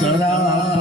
સરા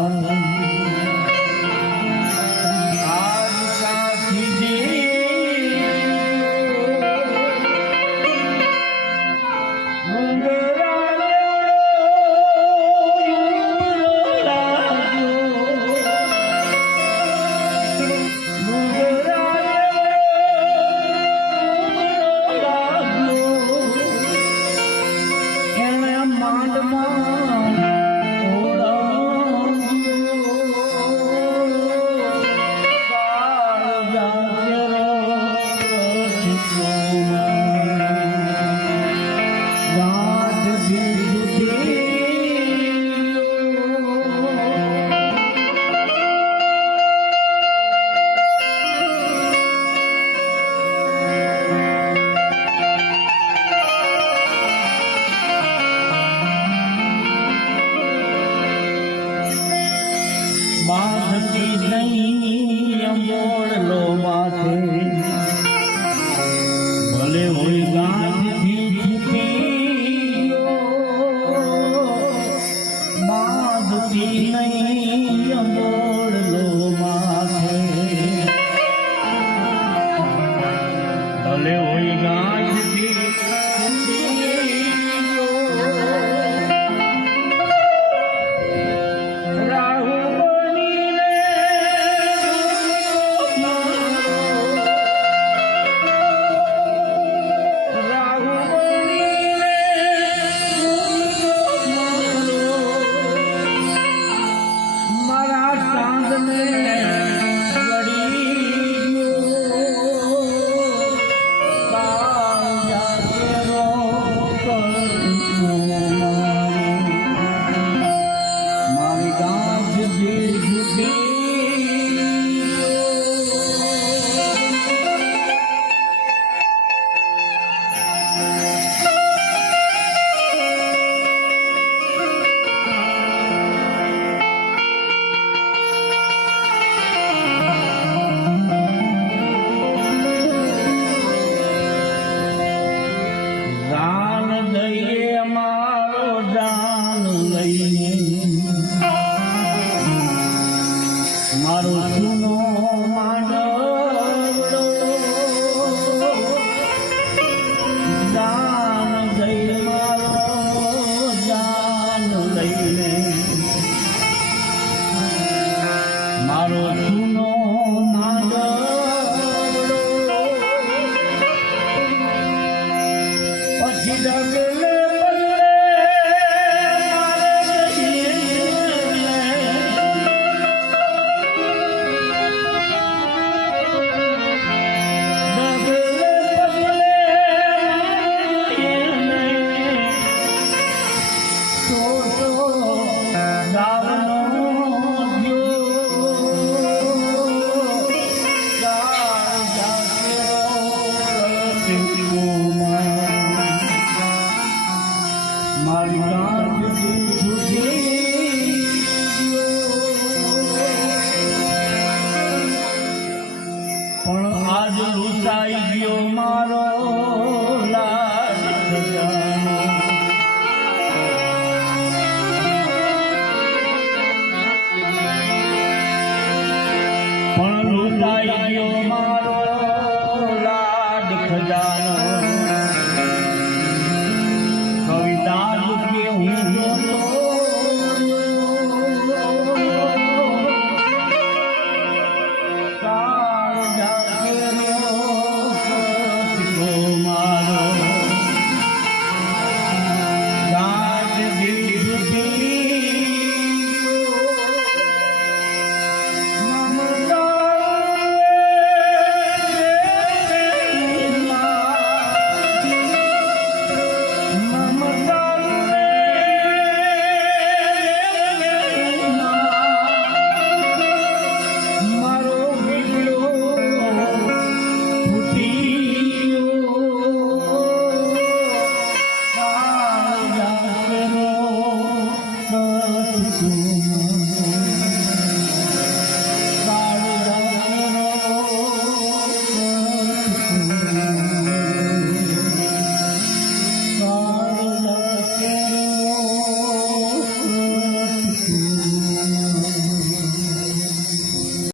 બાંધતી નહીં અંબોળલો માથે শান্তি নাই আমার you પણ આજ લુસાઈ ગયો મારો પણ લુસાઈ મારો લાડ ખજા